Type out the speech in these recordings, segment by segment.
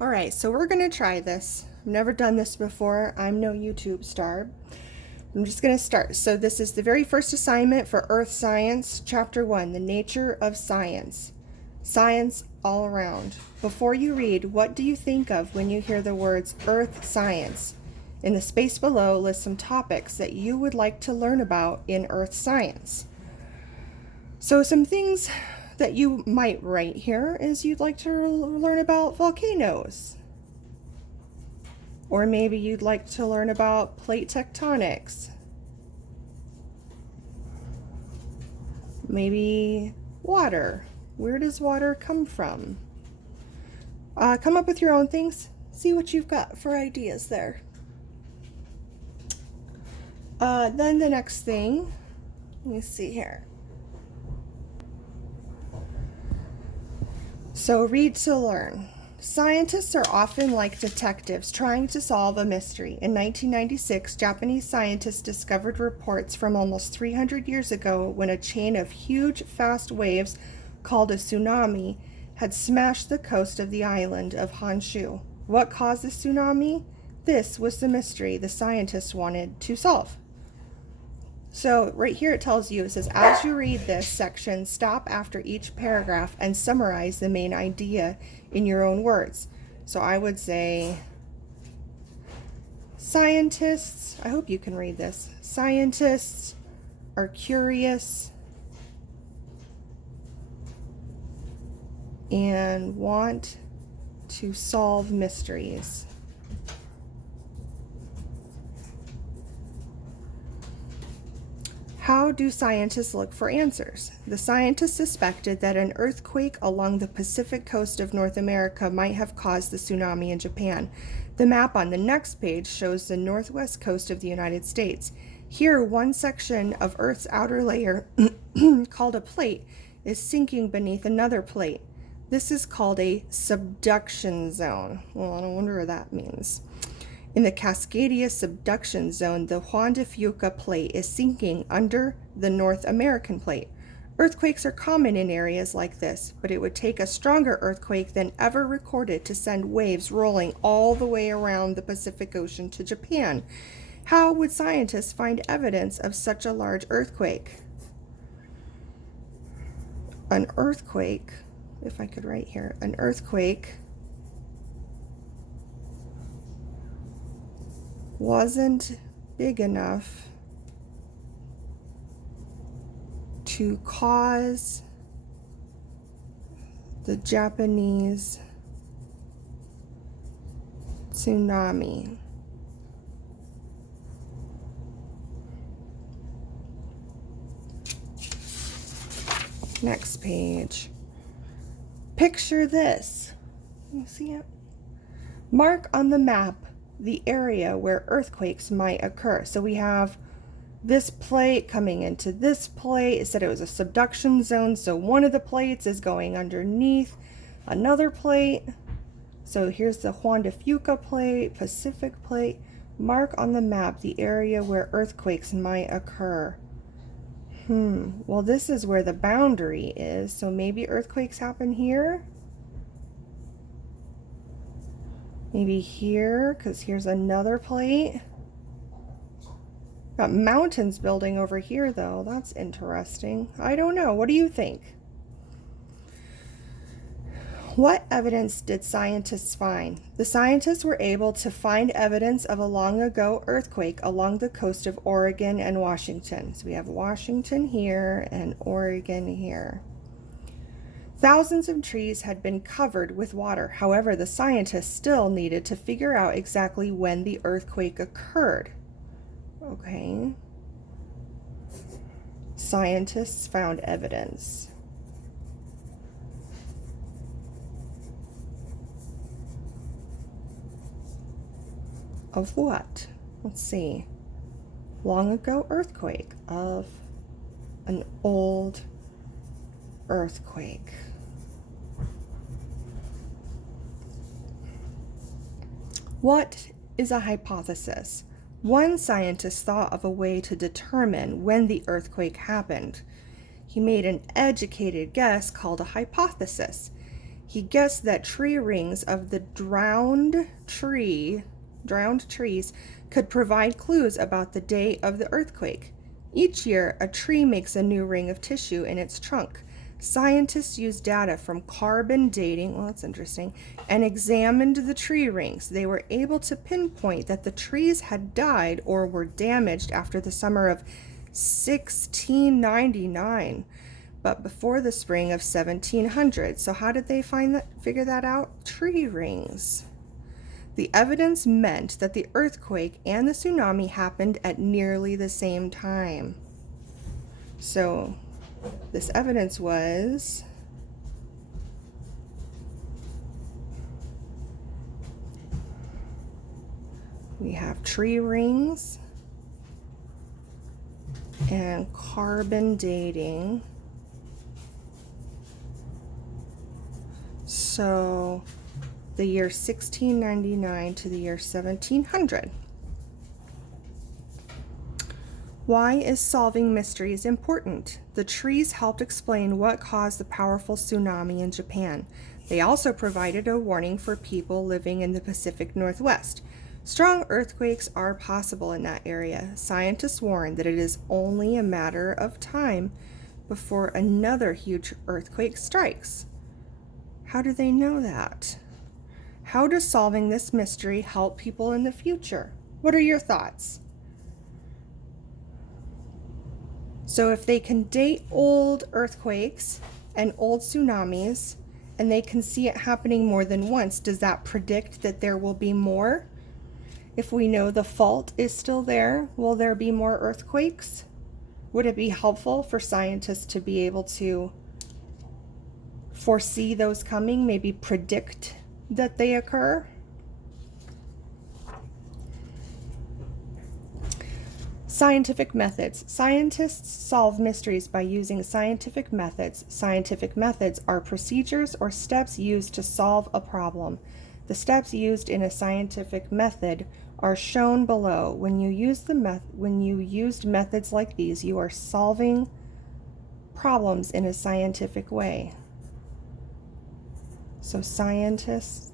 All right, so we're going to try this. I've never done this before. I'm no YouTube star. I'm just going to start. So this is the very first assignment for Earth Science, Chapter 1, The Nature of Science. Science all around. Before you read, what do you think of when you hear the words Earth Science? In the space below, list some topics that you would like to learn about in Earth Science. So some things that you might write here is you'd like to learn about volcanoes. Or maybe you'd like to learn about plate tectonics. Maybe water. Where does water come from? Come up with your own things. See what you've got for ideas there. Then the next thing, let me see here. So read to learn. Scientists are often like detectives trying to solve a mystery. In 1996, Japanese scientists discovered reports from almost 300 years ago when a chain of huge, fast waves called a tsunami had smashed the coast of the island of Honshu. What caused the tsunami? This was the mystery the scientists wanted to solve. So right here it tells you, it says, as you read this section, stop after each paragraph and summarize the main idea in your own words. So I would say, scientists, I hope you can read this, scientists are curious and want to solve mysteries. How do scientists look for answers? The scientists suspected that an earthquake along the Pacific coast of North America might have caused the tsunami in Japan. The map on the next page shows the northwest coast of the United States. Here, one section of Earth's outer layer, called a plate, is sinking beneath another plate. This is called a subduction zone. Well, I wonder what that means. In the Cascadia subduction zone, the Juan de Fuca plate is sinking under the North American plate. Earthquakes are common in areas like this, but it would take a stronger earthquake than ever recorded to send waves rolling all the way around the Pacific Ocean to Japan. How would scientists find evidence of such a large earthquake? An earthquake, if I could write here, an earthquake wasn't big enough to cause the Japanese tsunami. Next page. Picture this. You see it? Mark on the map the area where earthquakes might occur. So we have this plate coming into this plate. It said it was a subduction zone, so one of the plates is going underneath another plate. So here's the Juan de Fuca plate, Pacific plate. Mark on the map the area where earthquakes might occur. Well, this is where the boundary is, so maybe earthquakes happen here? Maybe here, because here's another plate. Got mountains building over here, though. That's interesting. I don't know. What do you think? What evidence did scientists find? The scientists were able to find evidence of a long ago earthquake along the coast of Oregon and Washington. So we have Washington here and Oregon here. Thousands of trees had been covered with water. However, the scientists still needed to figure out exactly when the earthquake occurred. Okay. Scientists found evidence. Of what? Let's see. Long ago earthquake. Of an old earthquake. What is a hypothesis? One scientist thought of a way to determine when the earthquake happened. He made an educated guess called a hypothesis. He guessed that tree rings of the drowned trees could provide clues about the date of the earthquake. Each year, a tree makes a new ring of tissue in its trunk. Scientists used data from carbon dating, well, that's interesting, and examined the tree rings. They were able to pinpoint that the trees had died or were damaged after the summer of 1699, but before the spring of 1700. So how did they figure that out? Tree rings. The evidence meant that the earthquake and the tsunami happened at nearly the same time. So this evidence was we have tree rings and carbon dating. So the year 1699 to the year 1700. Why is solving mysteries important? The trees helped explain what caused the powerful tsunami in Japan. They also provided a warning for people living in the Pacific Northwest. Strong earthquakes are possible in that area. Scientists warn that it is only a matter of time before another huge earthquake strikes. How do they know that? How does solving this mystery help people in the future? What are your thoughts? So if they can date old earthquakes and old tsunamis, and they can see it happening more than once, does that predict that there will be more? If we know the fault is still there, will there be more earthquakes? Would it be helpful for scientists to be able to foresee those coming, maybe predict that they occur? Scientific methods. Scientists solve mysteries by using scientific methods. Scientific methods are procedures or steps used to solve a problem. The steps used in a scientific method are shown below. When you used methods like these, you are solving problems in a scientific way. So scientists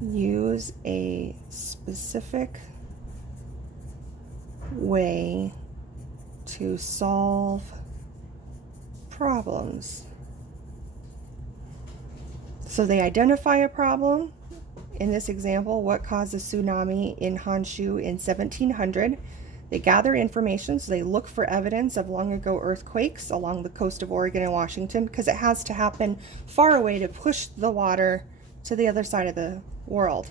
use a specific way to solve problems. So they identify a problem. In this example, what caused the tsunami in Honshu in 1700? They gather information, so they look for evidence of long ago earthquakes along the coast of Oregon and Washington, because it has to happen far away to push the water to the other side of the world.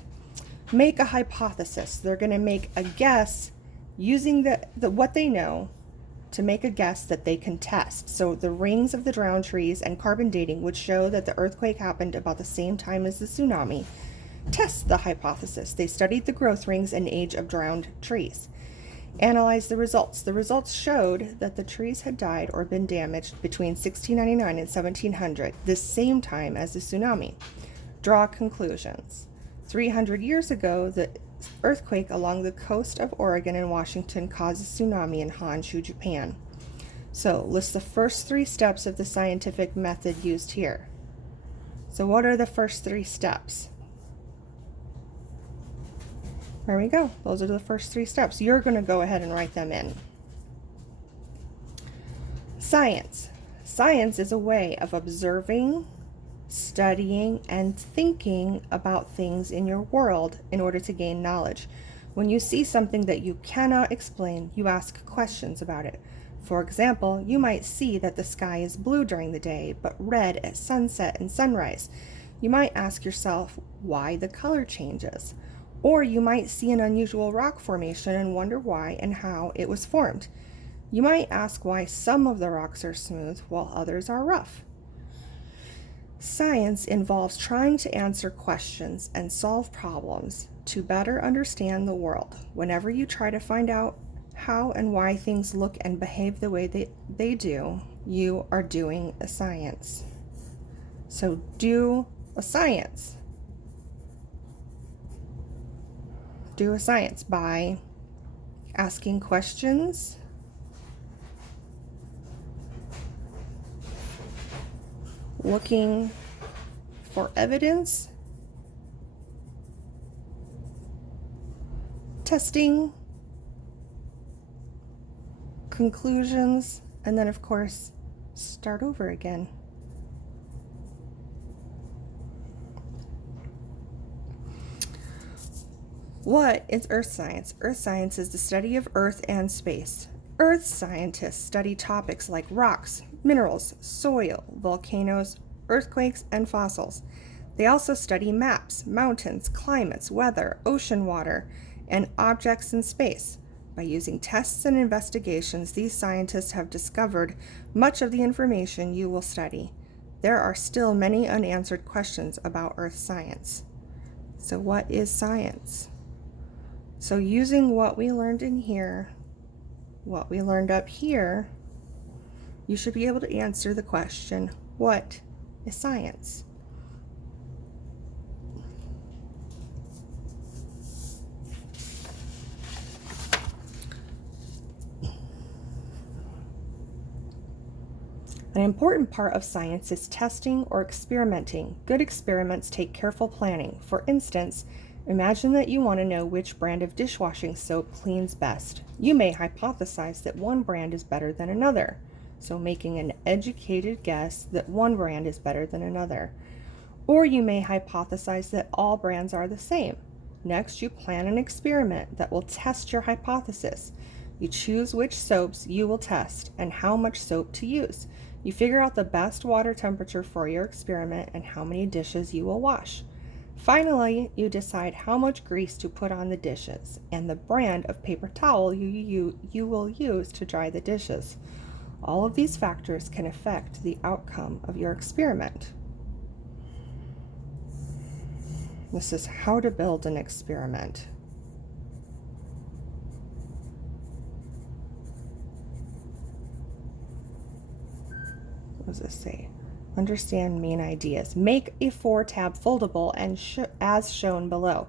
Make a hypothesis. They're going to make a guess using what they know to make a guess that they can test. So the rings of the drowned trees and carbon dating would show that the earthquake happened about the same time as the tsunami. Test the hypothesis. They studied the growth rings and age of drowned trees. Analyze the results. The results showed that the trees had died or been damaged between 1699 and 1700, the same time as the tsunami. Draw conclusions. 300 years ago, the earthquake along the coast of Oregon and Washington caused a tsunami in Honshu, Japan. So list the first 3 steps of the scientific method used here. So what are the first 3 steps? There we go. Those are the first 3 steps. You're going to go ahead and write them in. Science. Science is a way of observing, studying, and thinking about things in your world in order to gain knowledge. When you see something that you cannot explain, you ask questions about it. For example, you might see that the sky is blue during the day, but red at sunset and sunrise. You might ask yourself why the color changes. Or you might see an unusual rock formation and wonder why and how it was formed. You might ask why some of the rocks are smooth while others are rough. Science involves trying to answer questions and solve problems to better understand the world. Whenever you try to find out how and why things look and behave the way they do, you are doing a science. So do a science. Do a science by asking questions, looking for evidence, testing, conclusions, and then of course, start over again. What is earth science? Earth science is the study of Earth and space. Earth scientists study topics like rocks, minerals, soil, volcanoes, earthquakes, and fossils. They also study maps, mountains, climates, weather, ocean water, and objects in space. By using tests and investigations, these scientists have discovered much of the information you will study. There are still many unanswered questions about Earth science. So what is science? So using what we learned in here, what we learned up here, you should be able to answer the question, what is science? An important part of science is testing or experimenting. Good experiments take careful planning. For instance, imagine that you want to know which brand of dishwashing soap cleans best. You may hypothesize that one brand is better than another, so making an educated guess that one brand is better than another. Or you may hypothesize that all brands are the same. Next, you plan an experiment that will test your hypothesis. You choose which soaps you will test and how much soap to use. You figure out the best water temperature for your experiment and how many dishes you will wash. Finally, you decide how much grease to put on the dishes and the brand of paper towel you will use to dry the dishes. All of these factors can affect the outcome of your experiment. This is how to build an experiment. What does this say? Understand main ideas. Make a 4-tab foldable and as shown below.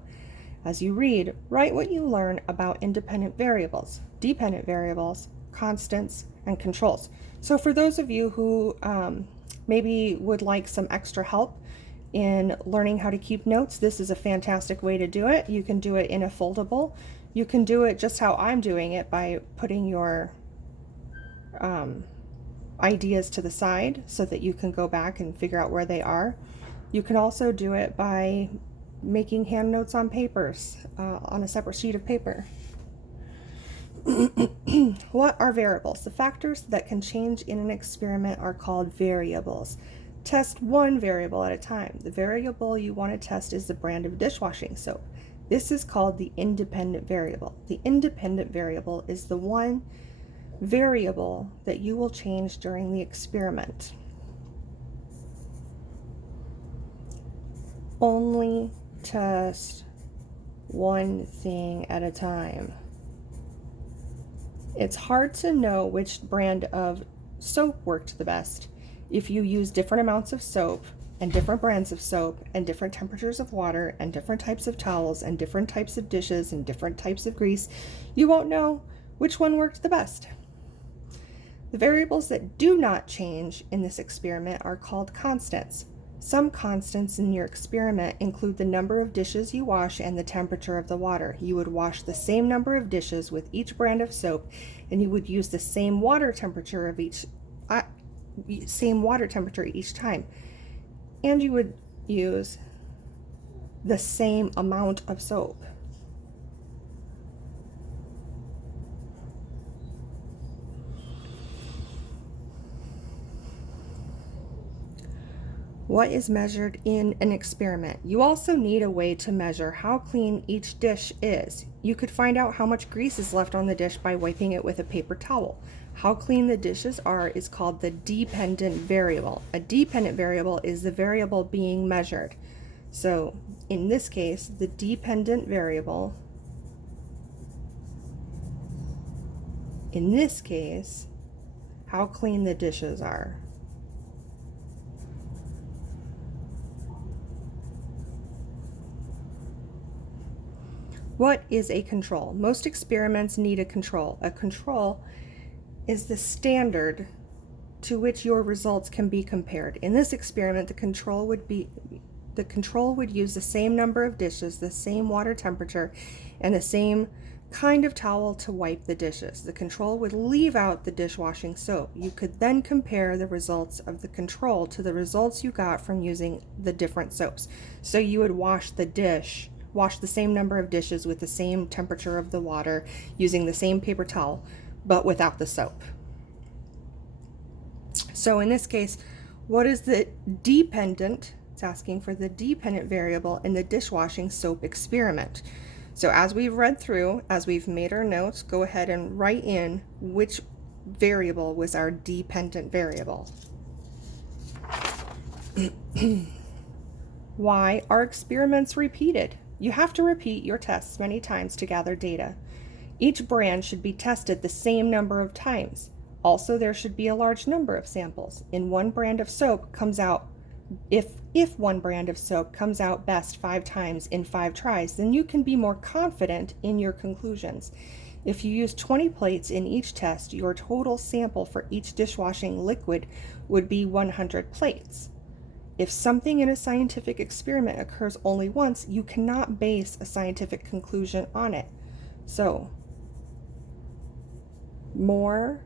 As you read, write what you learn about independent variables, dependent variables, constants, and controls. So for those of you who maybe would like some extra help in learning how to keep notes, this is a fantastic way to do it. You can do it in a foldable. You can do it just how I'm doing it by putting your ideas to the side so that you can go back and figure out where they are. You can also do it by making hand notes on papers, on a separate sheet of paper. What are variables? The factors that can change in an experiment are called variables. Test one variable at a time. The variable you want to test is the brand of dishwashing soap. This is called the independent variable. The independent variable is the one variable that you will change during the experiment. Only test one thing at a time. It's hard to know which brand of soap worked the best if you use different amounts of soap and different brands of soap and different temperatures of water and different types of towels and different types of dishes and different types of grease. You won't know which one worked the best. The variables that do not change in this experiment are called constants. Some constants in your experiment include the number of dishes you wash and the temperature of the water. You would wash the same number of dishes with each brand of soap, and you would use the same water temperature of each time. And you would use the same amount of soap. What is measured in an experiment? You also need a way to measure how clean each dish is. You could find out how much grease is left on the dish by wiping it with a paper towel. How clean the dishes are is called the dependent variable. A dependent variable is the variable being measured. So in this case, the dependent variable, in this case, how clean the dishes are. What is a control? Most experiments need a control. A control is the standard to which your results can be compared. In this experiment, the control would use the same number of dishes, the same water temperature, and the same kind of towel to wipe the dishes. The control would leave out the dishwashing soap. You could then compare the results of the control to the results you got from using the different soaps. So you would wash the same number of dishes with the same temperature of the water, using the same paper towel, but without the soap. So in this case, what is the dependent? It's asking for the dependent variable in the dishwashing soap experiment. So as we've read through, as we've made our notes, go ahead and write in which variable was our dependent variable. Why are experiments repeated? You have to repeat your tests many times to gather data. Each brand should be tested the same number of times. Also, there should be a large number of samples. If one brand of soap comes out best 5 times in 5 tries, then you can be more confident in your conclusions. If you use 20 plates in each test, your total sample for each dishwashing liquid would be 100 plates. If something in a scientific experiment occurs only once, you cannot base a scientific conclusion on it. So, more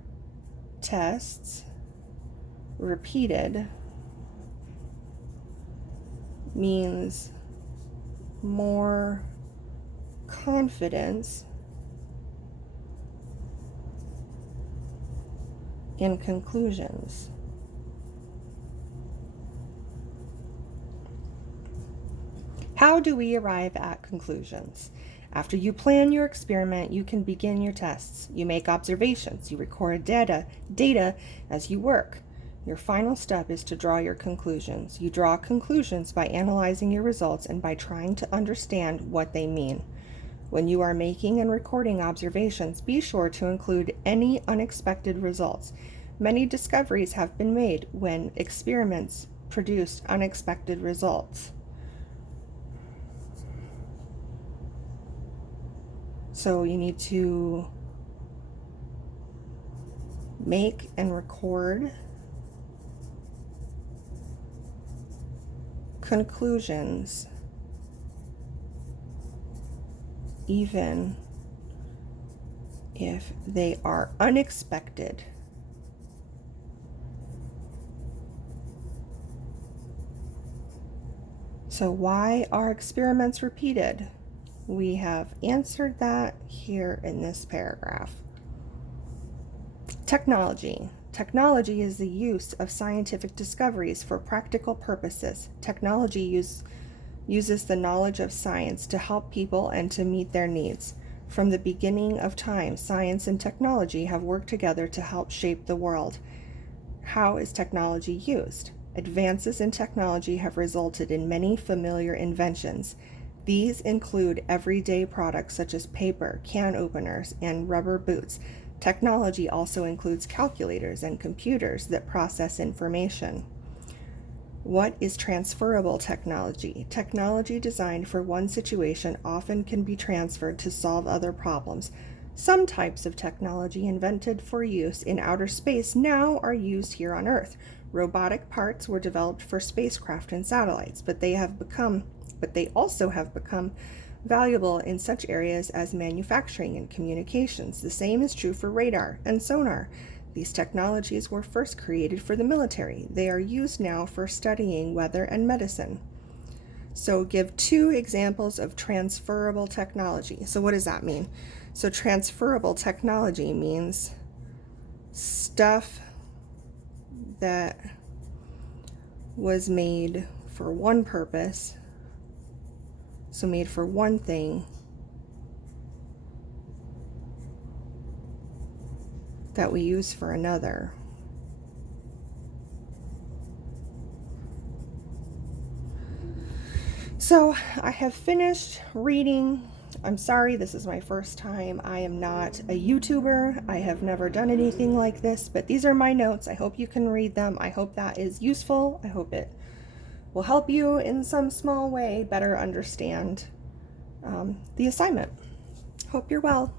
tests repeated means more confidence in conclusions. How do we arrive at conclusions? After you plan your experiment, you can begin your tests. You make observations. You record data as you work. Your final step is to draw your conclusions. You draw conclusions by analyzing your results and by trying to understand what they mean. When you are making and recording observations, be sure to include any unexpected results. Many discoveries have been made when experiments produced unexpected results. So you need to make and record conclusions even if they are unexpected. So why are experiments repeated? We have answered that here in this paragraph. Technology. Technology is the use of scientific discoveries for practical purposes. Technology uses the knowledge of science to help people and to meet their needs. From the beginning of time, science and technology have worked together to help shape the world. How is technology used? Advances in technology have resulted in many familiar inventions. These include everyday products such as paper, can openers, and rubber boots. Technology also includes calculators and computers that process information. What is transferable technology? Technology designed for one situation often can be transferred to solve other problems. Some types of technology invented for use in outer space now are used here on Earth. Robotic parts were developed for spacecraft and satellites, but they also have become valuable in such areas as manufacturing and communications. The same is true for radar and sonar. These technologies were first created for the military. They are used now for studying weather and medicine. So give 2 examples of transferable technology. So what does that mean? So transferable technology means stuff that was made for one purpose, so made for one thing, that we use for another. So I have finished reading. I'm sorry, this is my first time. I am not a YouTuber. I have never done anything like this, but these are my notes. I hope you can read them. I hope that is useful. I hope it will help you in some small way better understand the assignment. Hope you're well.